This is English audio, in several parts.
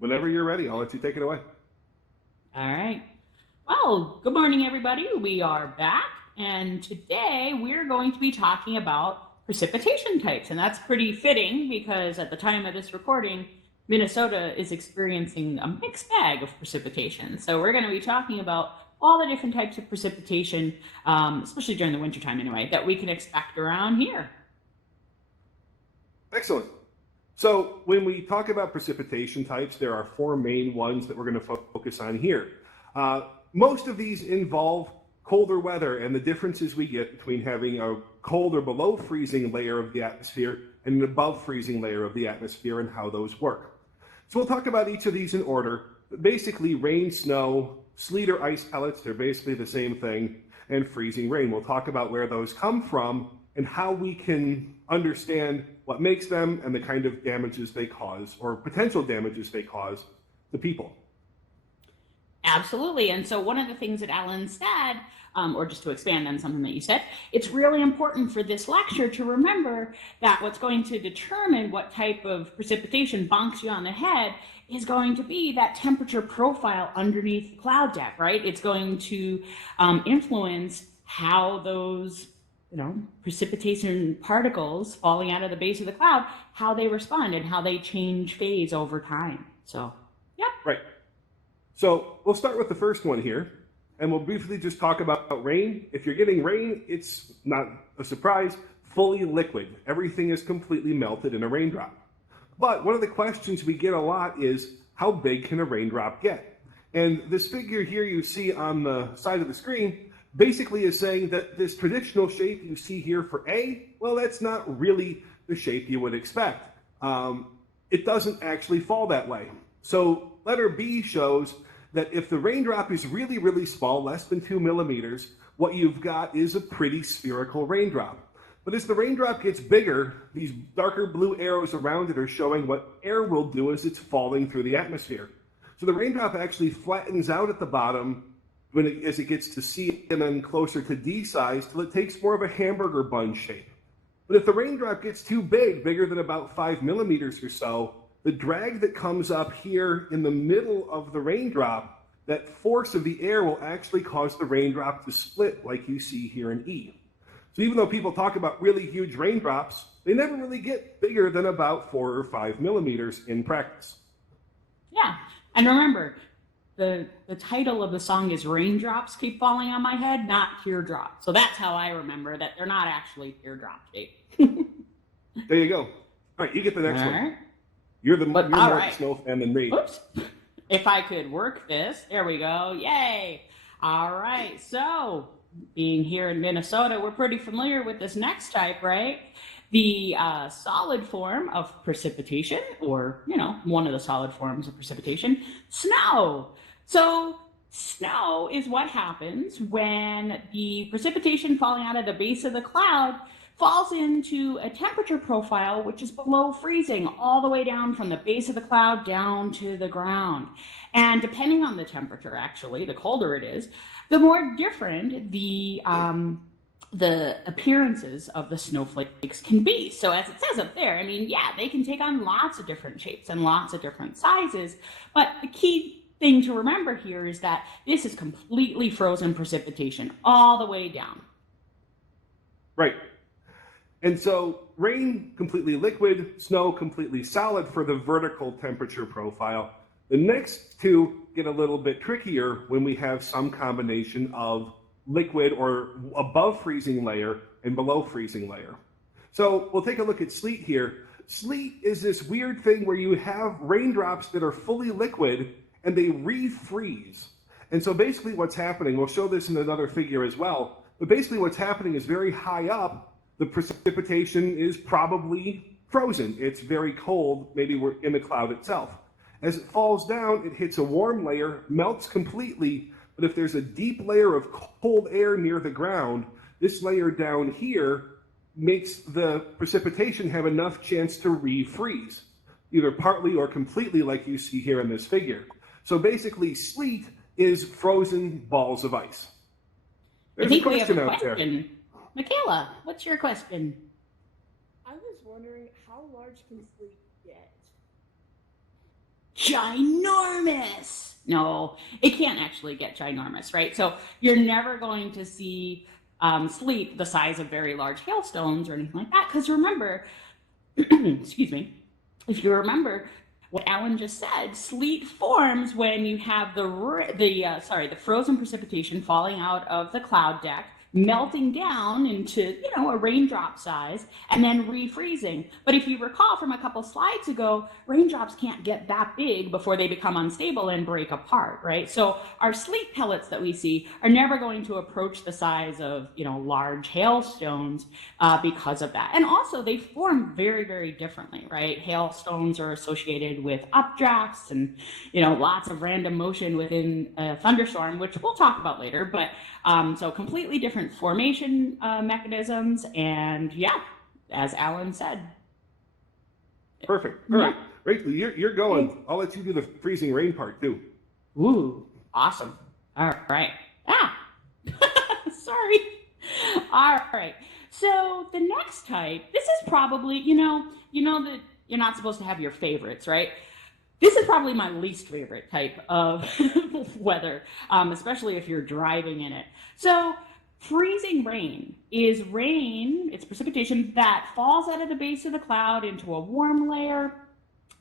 Whenever you're ready, I'll let you take it away. All right. Well, good morning, everybody. We are back, and today we're going to be talking about precipitation types. And that's pretty fitting because at the time of this recording, Minnesota is experiencing a mixed bag of precipitation. So we're going to be talking about all the different types of precipitation, especially during the wintertime anyway, that we can expect around here. Excellent. So when we talk about precipitation types, there are four main ones that we're going to focus on here. Most of these involve colder weather and the differences we get between having a cold or below freezing layer of the atmosphere and an above freezing layer of the atmosphere and how those work. So we'll talk about each of these in order. Basically, rain, snow, sleet or ice pellets, they're basically the same thing, and freezing rain. We'll talk about where those come from and how we can understand what makes them and the kind of damages they cause or potential damages they cause to people. Absolutely. And so one of the things that Alan said, or just to expand on something that you said, it's really important for this lecture to remember that what's going to determine what type of precipitation bonks you on the head is going to be that temperature profile underneath the cloud deck, right? It's going to influence how those precipitation particles falling out of the base of the cloud, how they respond and how they change phase over time. So, yeah. Right. So we'll start with the first one here, and we'll briefly just talk about rain. If you're getting rain, it's not a surprise, fully liquid. Everything is completely melted in a raindrop. But one of the questions we get a lot is, how big can a raindrop get? And this figure here you see on the side of the screen basically is saying that this traditional shape you see here for A, well, that's not really the shape you would expect. It doesn't actually fall that way. So letter B shows that if the raindrop is really, really small, less than 2 millimeters, what you've got is a pretty spherical raindrop. But as the raindrop gets bigger, these darker blue arrows around it are showing what air will do as it's falling through the atmosphere. So the raindrop actually flattens out at the bottom as it gets to C and then closer to D size till it takes more of a hamburger bun shape. But if the raindrop gets too big, bigger than about 5 millimeters or so, the drag that comes up here in the middle of the raindrop, that force of the air will actually cause the raindrop to split like you see here in E. So even though people talk about really huge raindrops, they never really get bigger than about 4 or 5 millimeters in practice. Yeah, and remember, the title of the song is Raindrops Keep Falling on My Head, not Teardrops. So that's how I remember that they're not actually teardrop shaped. There you go. All right, you get the next one. Right. You're more of a snow fan than me. Oops. If I could work this, there we go. Yay. All right, so being here in Minnesota, we're pretty familiar with this next type, right? The solid form of precipitation, or, one of the solid forms of precipitation, snow. So snow is what happens when the precipitation falling out of the base of the cloud falls into a temperature profile which is below freezing, all the way down from the base of the cloud down to the ground. And depending on the temperature, actually, the colder it is, the more different the appearances of the snowflakes can be. So as it says up there, I mean, yeah, they can take on lots of different shapes and lots of different sizes, but the key thing to remember here is that this is completely frozen precipitation all the way down. Right. And so rain, completely liquid, snow, completely solid for the vertical temperature profile. The next two get a little bit trickier when we have some combination of liquid or above freezing layer and below freezing layer. So we'll take a look at sleet here. Sleet is this weird thing where you have raindrops that are fully liquid and they refreeze. And so basically what's happening, we'll show this in another figure as well, but basically what's happening is very high up, the precipitation is probably frozen. It's very cold, maybe we're in the cloud itself. As it falls down, it hits a warm layer, melts completely, but if there's a deep layer of cold air near the ground, this layer down here makes the precipitation have enough chance to refreeze, either partly or completely like you see here in this figure. So basically, sleet is frozen balls of ice. There's a question out there. Michaela, what's your question? I was wondering, how large can sleet get? ginormous. No, it can't actually get ginormous, right? So you're never going to see sleet the size of very large hailstones or anything like that. Because remember, excuse me, if you remember what Alan just said, sleet forms when you have the frozen precipitation falling out of the cloud deck, melting down into a raindrop size, and then refreezing. But if you recall from a couple slides ago, raindrops can't get that big before they become unstable and break apart, right? So our sleet pellets that we see are never going to approach the size of large hailstones because of that. And also they form very, very differently, right? Hailstones are associated with updrafts and lots of random motion within a thunderstorm, which we'll talk about later. But so completely different formation mechanisms, and as Alan said. Perfect. All right, Rachel, you're going. I'll let you do the freezing rain part too. Ooh, awesome. All right. Sorry. All right. So the next type, this is probably, you know that you're not supposed to have your favorites, right? This is probably my least favorite type of weather, especially if you're driving in it. So freezing rain is rain, it's precipitation that falls out of the base of the cloud into a warm layer,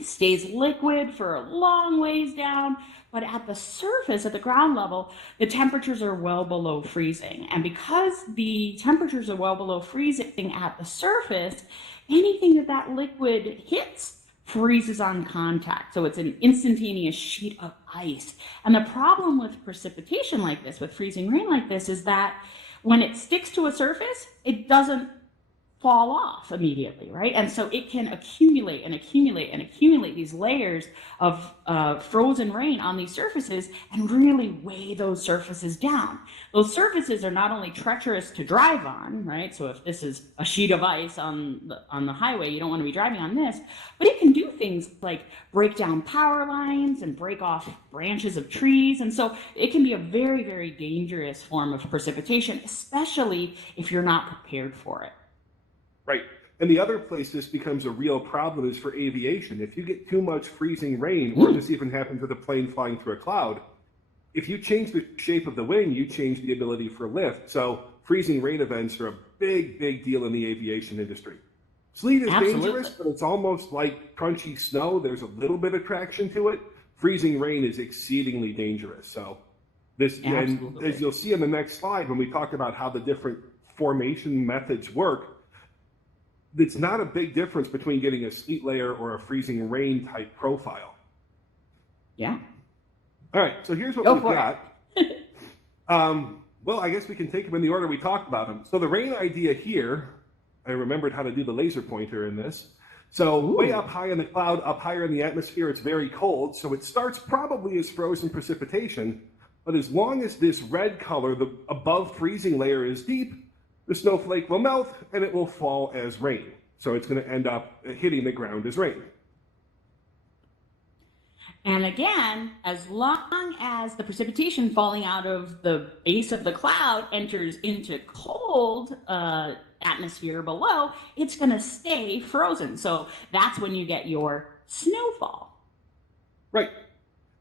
stays liquid for a long ways down, but at the surface, at the ground level, the temperatures are well below freezing. And because the temperatures are well below freezing at the surface, anything that liquid hits freezes on contact. So it's an instantaneous sheet of ice. And the problem with precipitation like this, with freezing rain like this, is that when it sticks to a surface, it doesn't fall off immediately, right? And so it can accumulate and accumulate and accumulate these layers of frozen rain on these surfaces and really weigh those surfaces down. Those surfaces are not only treacherous to drive on, right? So if this is a sheet of ice on the highway, you don't want to be driving on this, but it can do things like break down power lines and break off branches of trees. And so it can be a very, very dangerous form of precipitation, especially if you're not prepared for it. Right. And the other place this becomes a real problem is for aviation. If you get too much freezing rain, or this even happens with a plane flying through a cloud, if you change the shape of the wing, you change the ability for lift. So freezing rain events are a big, big deal in the aviation industry. Sleet is dangerous, but it's almost like crunchy snow. There's a little bit of traction to it. Freezing rain is exceedingly dangerous. So this, and as you'll see in the next slide, when we talk about how the different formation methods work, it's not a big difference between getting a sleet layer or a freezing rain type profile. Yeah. All right, so here's what we've got. Well, I guess we can take them in the order we talked about them. So the rain idea here, I remembered how to do the laser pointer in this. So way up high in the cloud, up higher in the atmosphere, it's very cold. So it starts probably as frozen precipitation, but as long as this red color, the above freezing layer, is deep, the snowflake will melt and it will fall as rain. So it's going to end up hitting the ground as rain. And again, as long as the precipitation falling out of the base of the cloud enters into cold atmosphere below, it's going to stay frozen. So that's when you get your snowfall. Right.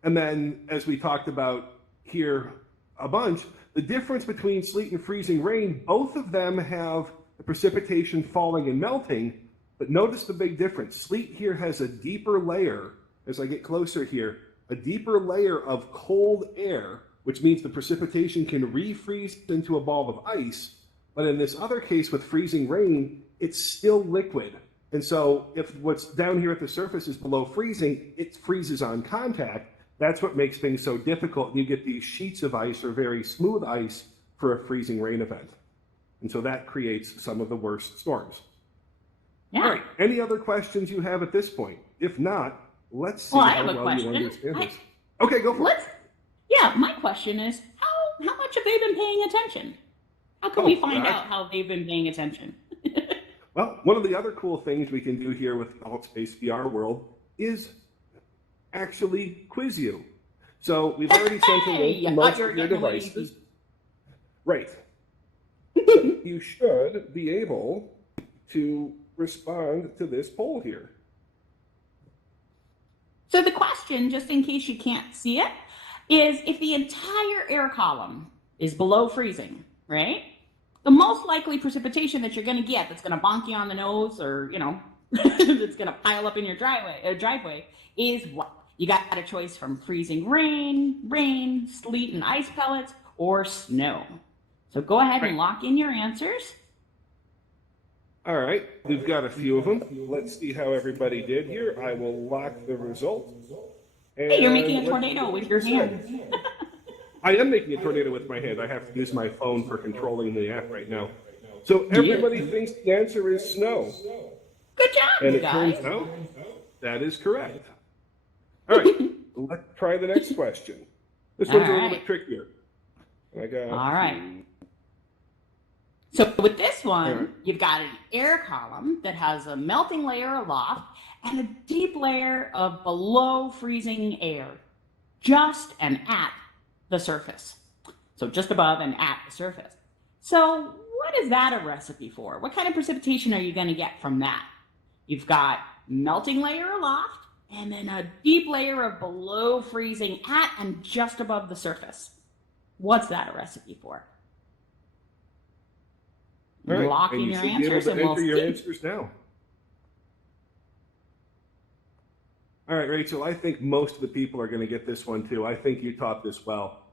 And then, as we talked about here a bunch, the difference between sleet and freezing rain, both of them have the precipitation falling and melting, but notice the big difference. Sleet here has a deeper layer, as I get closer here, a deeper layer of cold air, which means the precipitation can refreeze into a ball of ice. But in this other case with freezing rain, it's still liquid. And so if what's down here at the surface is below freezing, it freezes on contact. That's what makes things so difficult. You get these sheets of ice or very smooth ice for a freezing rain event. And so that creates some of the worst storms. Yeah. All right, any other questions you have at this point? If not, let's see how well you understand this. Okay, go for it. Yeah, my question is, how much have they been paying attention? How can we find out how they've been paying attention? Well, one of the other cool things we can do here with AltspaceVR World is actually quiz you. So we've already sent a link to most of your devices. Right. So you should be able to respond to this poll here. So the question question, just in case you can't see it, is if the entire air column is below freezing, right? The most likely precipitation that you're going to get that's going to bonk you on the nose, or that's going to pile up in your driveway is what? You got a choice from freezing rain, sleet and ice pellets, or snow. So go ahead and lock in your answers. All right, we've got a few of them. Let's see how everybody did here. I will lock the result. Hey, you're making a tornado with your hand. I am making a tornado with my hand. I have to use my phone for controlling the app right now. So everybody thinks the answer is snow. Good job, and you it guys. turns out that is correct. All right, let's try the next question. This one's a little bit trickier. All right. So with this one, you've got an air column that has a melting layer aloft and a deep layer of below freezing air, just and at the surface. So just above and at the surface. So what is that a recipe for? What kind of precipitation are you going to get from that? You've got melting layer aloft and then a deep layer of below freezing at and just above the surface. What's that a recipe for? All right. Lock in your answers and we'll see. Enter your answers now. All right, Rachel, I think most of the people are going to get this one too. I think you taught this well.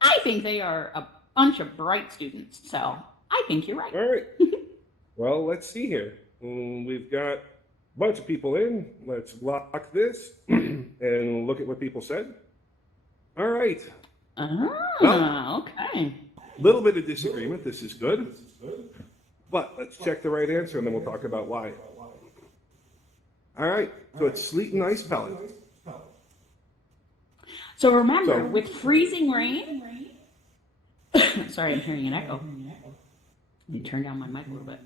I think they are a bunch of bright students, so I think you're right. All right. Well, let's see here. We've got a bunch of people in. Let's lock this and look at what people said. All right. Okay. Little bit of disagreement. This is good. But let's check the right answer and then we'll talk about why. All right. So it's sleet and ice pellet. So remember, with freezing rain, sorry, I'm hearing an echo. Let me turn down my mic a little bit.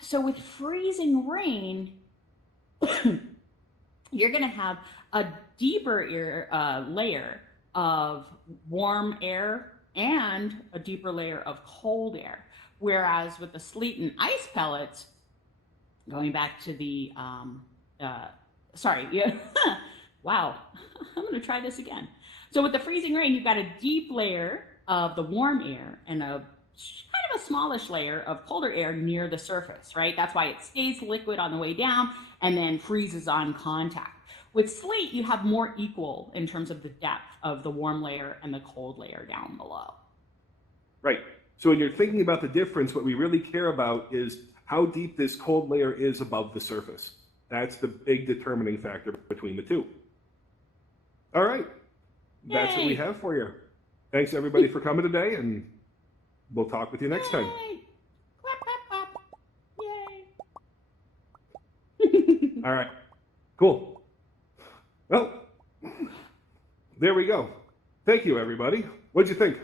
So with freezing rain, you're going to have a deeper layer of warm air and a deeper layer of cold air. Whereas with the sleet and ice pellets, going back to the, wow, I'm going to try this again. So with the freezing rain, you've got a deep layer of the warm air and a kind of a smallish layer of colder air near the surface, right? That's why it stays liquid on the way down and then freezes on contact. With sleet, you have more equal in terms of the depth of the warm layer and the cold layer down below. Right. So when you're thinking about the difference, what we really care about is how deep this cold layer is above the surface. That's the big determining factor between the two. All right. That's what we have for you. Thanks, everybody, for coming today, and we'll talk with you next time. Clap, clap, clap. Yay. All right. Cool. Well, there we go. Thank you, everybody. What'd you think?